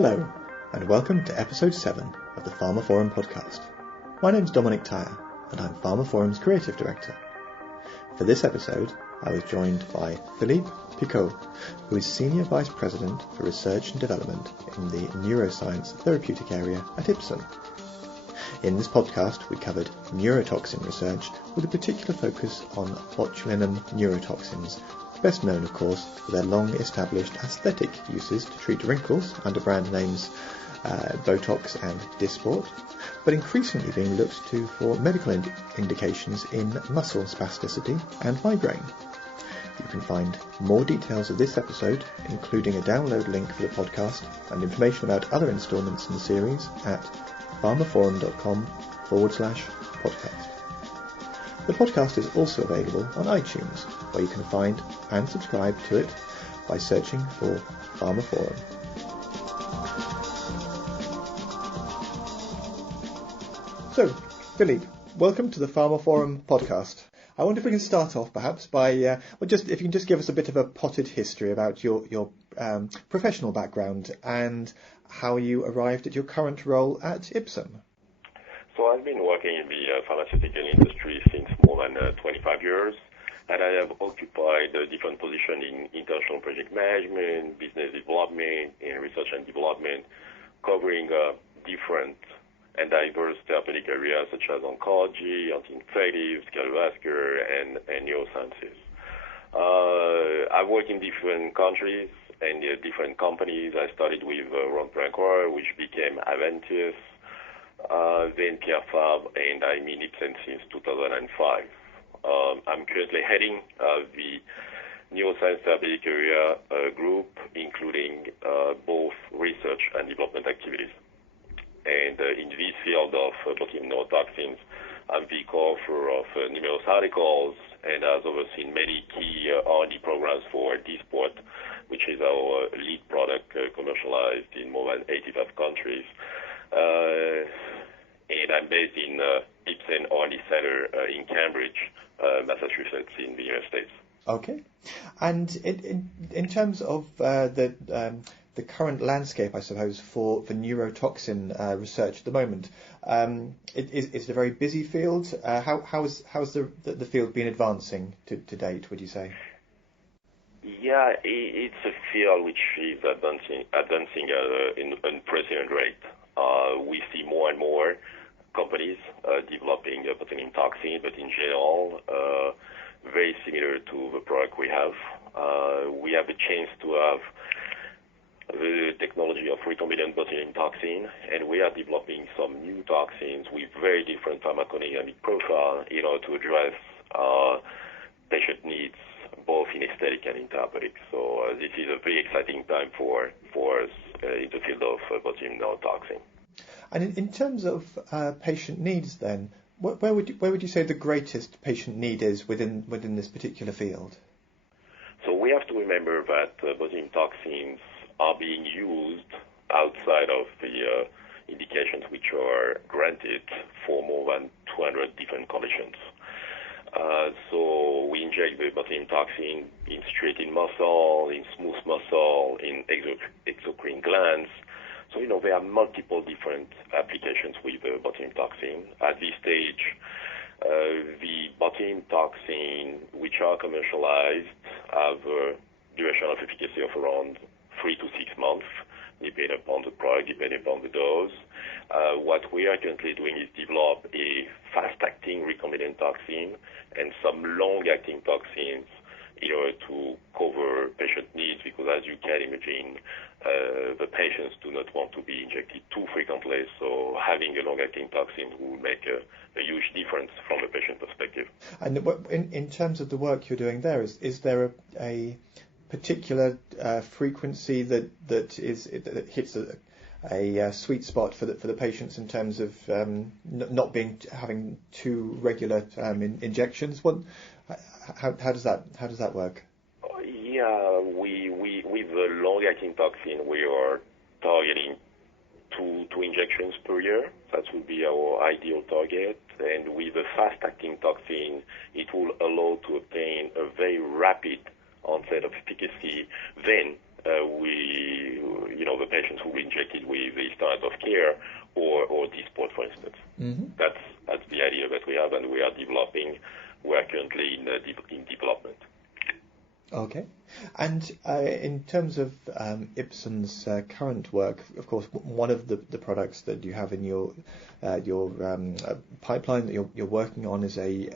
Hello, and welcome to episode 7 of the pharmaphorum podcast. My name's Dominic Tyre, and I'm pharmaphorum's creative director. For this episode, I was joined by Philippe Picaut, who is Senior Vice President for Research and Development in the Neuroscience Therapeutic Area at Ipsen. In this podcast, we covered neurotoxin research with a particular focus on botulinum neurotoxins, best known, of course, for their long-established aesthetic uses to treat wrinkles under brand names Botox and Dysport, but increasingly being looked to for medical indications in muscle spasticity and migraine. You can find more details of this episode, including a download link for the podcast and information about other instalments in the series at pharmaphorum.com/podcast. The podcast is also available on iTunes, where you can find and subscribe to it by searching for pharmaphorum. So, Philippe, welcome to the pharmaphorum podcast. I wonder if we can start off perhaps by, if you can just give us a bit of a potted history about your professional background and how you arrived at your current role at Ipsen. So I've been working in the pharmaceutical industry since more than 25 years, and I have occupied different positions in international project management, business development, and research and development, covering different and diverse therapeutic areas such as oncology, anti-infectives, cardiovascular, and neurosciences. I've worked in different countries and different companies. I started with Picaut, which became Aventis, then Pierre Fabre, and I'm in Ipsen since 2005. I'm currently heading the neuroscience therapeutic area group, including both research and development activities. And in this field of botulinum neurotoxins, I'm the co-author of numerous articles and has overseen many key R&D programs for Dysport, which is our lead product commercialized in more than 85 countries. And I'm based in Ipsen R&D Center in Cambridge, Massachusetts, in the United States. Okay. And in terms of the current landscape, I suppose, for neurotoxin research at the moment, it's a very busy field. How's the field been advancing to date, would you say? Yeah, it's a field which is advancing at an unprecedented rate. We see more and more companies developing botulinum toxin, but in general, very similar to the product we have. We have a chance to have the technology of recombinant botulinum toxin, and we are developing some new toxins with very different pharmacodynamic profile in order to address patient needs, both in aesthetic and in therapeutics. So this is a very exciting time for us in the field of botulinum neurotoxin. And in terms of patient needs, then, where would you say the greatest patient need is within this particular field? So we have to remember that botulinum toxins are being used outside of the indications which are granted for more than 200 different conditions. So we inject the botulinum toxin in straight-in muscle, in smooth muscle, in exocrine glands. So, there are multiple different applications with the botulinum toxin. At this stage, the botulinum toxin, which are commercialized, have a duration of efficacy of around 3 to 6 months, depending upon the product, depending upon the dose. What we are currently doing is develop a fast-acting recombinant toxin and some long-acting toxins in order to cover patient needs, because as you can imagine, the patients do not want to be injected too frequently, so having a long-acting toxin will make a huge difference from a patient perspective. And in terms of the work you're doing there, is there a particular frequency that hits a sweet spot for the patients in terms of not having too regular injections? How does that work? Yeah, with the long-acting toxin, we are targeting two injections per year. That would be our ideal target. And with the fast-acting toxin, it will allow to obtain a very rapid onset of efficacy. Then we the patients who were injected with the standard of care or Dysport, for instance. Mm-hmm. That's the idea that we have, and we are developing. We are currently in development. Okay. And in terms of Ipsen's current work, of course, one of the products that you have in your pipeline that you're working on is a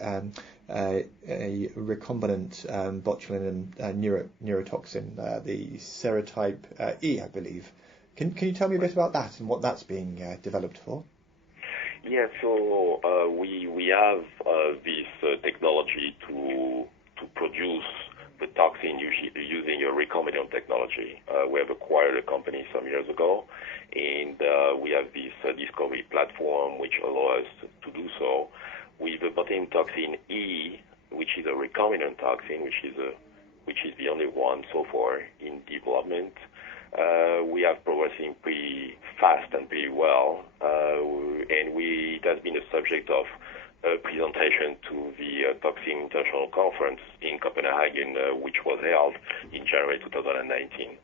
recombinant botulinum neurotoxin, the serotype E, I believe. Can you tell me a bit about that and what that's being developed for? Yeah, so we have this technology to produce the toxin using a recombinant technology. We have acquired a company some years ago, and we have this discovery platform which allows us to do so. With the botulinum toxin E, which is a recombinant toxin, which is the only one so far in development, we are progressing pretty fast and pretty well, and it has been a subject of a presentation to the Toxin International Conference in Copenhagen, which was held in January 2019.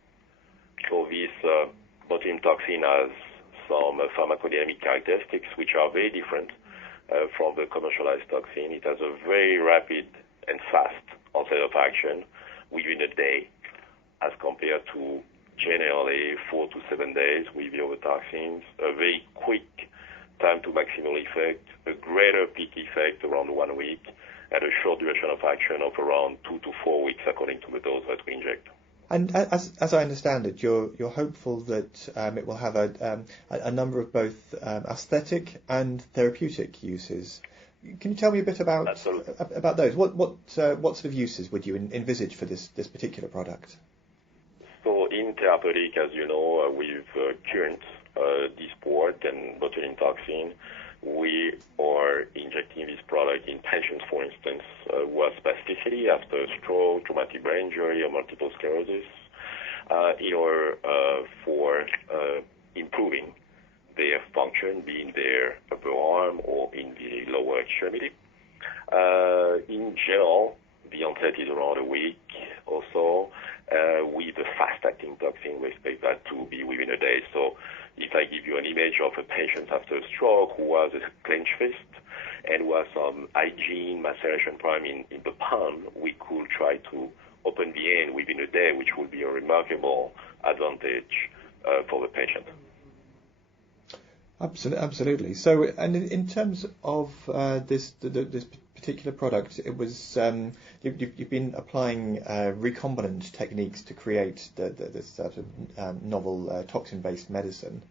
So this botulinum toxin has some pharmacodynamic characteristics which are very different from the commercialized toxin. It has a very rapid and fast onset of action within a day, as compared to generally 4 to 7 days with the other toxins. A very quick time to maximal effect, a greater peak effect around 1 week, and a short duration of action of around 2 to 4 weeks according to the dose that we inject. And as I understand it, you're hopeful that it will have a number of both aesthetic and therapeutic uses. Can you tell me a bit about those? What sort of uses would you envisage for this particular product? So in therapeutic, as you know, with current Dysport and botulinum toxin, we are injecting this product in patients, for instance, who have spasticity after stroke, traumatic brain injury, or multiple sclerosis, in order for improving their function, be in their upper arm or in the lower extremity. In general, the onset is around a week or so. With a fast-acting toxin, we expect that to be within a day. So if I give you an image of a patient after a stroke who has a clenched fist and who has some hygiene maceration problem in the palm, we could try to open the hand within a day, which would be a remarkable advantage for the patient. Absolutely. So, and in terms of this particular product, it was you've been applying recombinant techniques to create this sort of novel toxin-based medicine.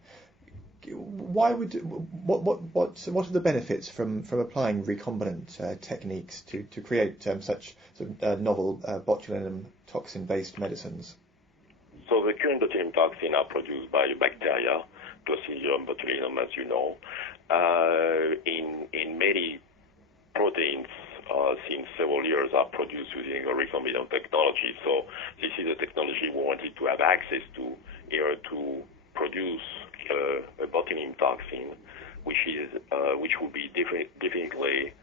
What are the benefits from applying recombinant techniques to create such novel botulinum toxin-based medicines? So the current botulinum toxin are produced by bacteria, Clostridium botulinum, as you know. In many proteins, since several years, are produced using a recombinant technology. So this is a technology we wanted to have access to in order to produce a botulinum toxin, which would be definitely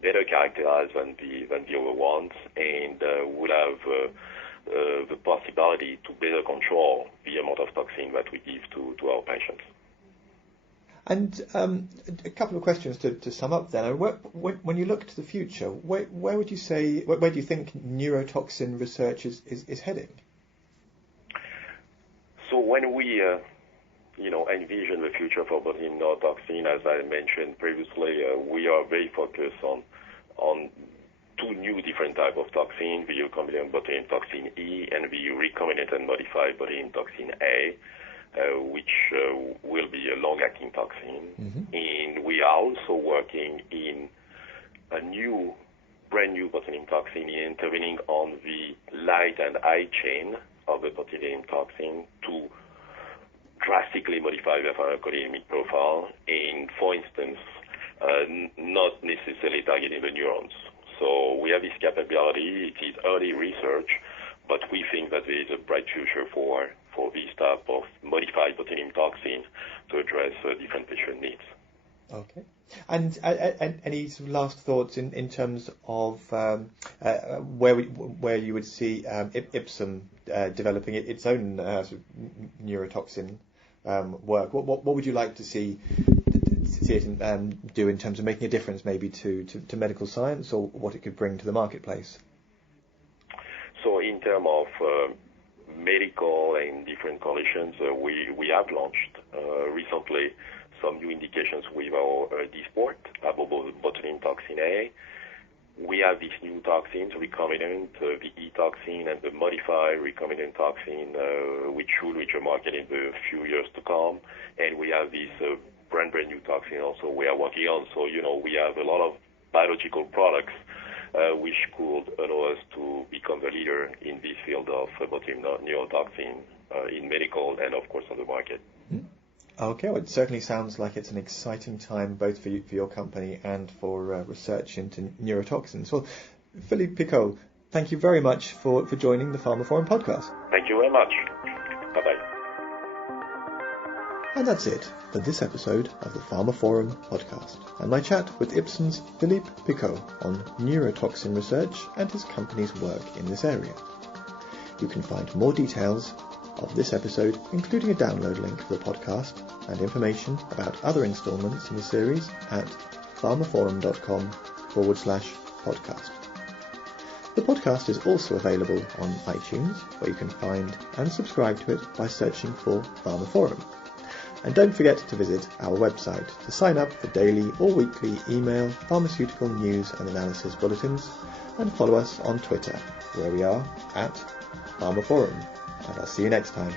better characterized than the other ones, and would have the possibility to better control the amount of toxin that we give to our patients. And a couple of questions to sum up then. When you look to the future, where do you think neurotoxin research is heading? So when we envision the future for botulinum neurotoxin, as I mentioned previously, we are very focused on two new different types of toxin, the recombinant botulinum toxin E and the recombinant and modified botulinum toxin A, which will be a long-acting toxin. Mm-hmm. And we are also working in a brand new botulinum toxin, intervening on the light and high chain of the botulinum toxin to drastically modify the pharmacodynamic profile, and, for instance, not necessarily targeting the neurons. So we have this capability. It is early research, but we think that there is a bright future for this type of modified botulinum toxin to address different patient needs. Okay. And any sort of last thoughts in terms of where you would see Ipsen developing its own sort of neurotoxin work? What would you like to see it do in terms of making a difference, maybe to medical science, or what it could bring to the marketplace? So in terms of medical and different conditions, we have launched recently some new indications with our D-Sport, botulinum toxin A. We have these new toxins, recombinant, the E-toxin, and the modified recombinant toxin, which should reach a market in the few years to come. And we have this brand new toxin also we are working on. So, we have a lot of biological products which could allow us to become the leader in this field of botulinum neurotoxin in medical and, of course, on the market. Okay, well, it certainly sounds like it's an exciting time both for your company and for research into neurotoxins. Well, Philippe Picaut, thank you very much for joining the pharmaphorum podcast. Thank you very much. Bye-bye. And that's it for this episode of the pharmaphorum podcast and my chat with Ipsen's Philippe Picaut on neurotoxin research and his company's work in this area. You can find more details of this episode, including a download link for the podcast and information about other installments in the series at pharmaphorum.com/podcast. The podcast is also available on iTunes, where you can find and subscribe to it by searching for pharmaphorum. And don't forget to visit our website to sign up for daily or weekly email, pharmaceutical news and analysis bulletins, and follow us on Twitter, where we are at pharmaphorum. And I'll see you next time.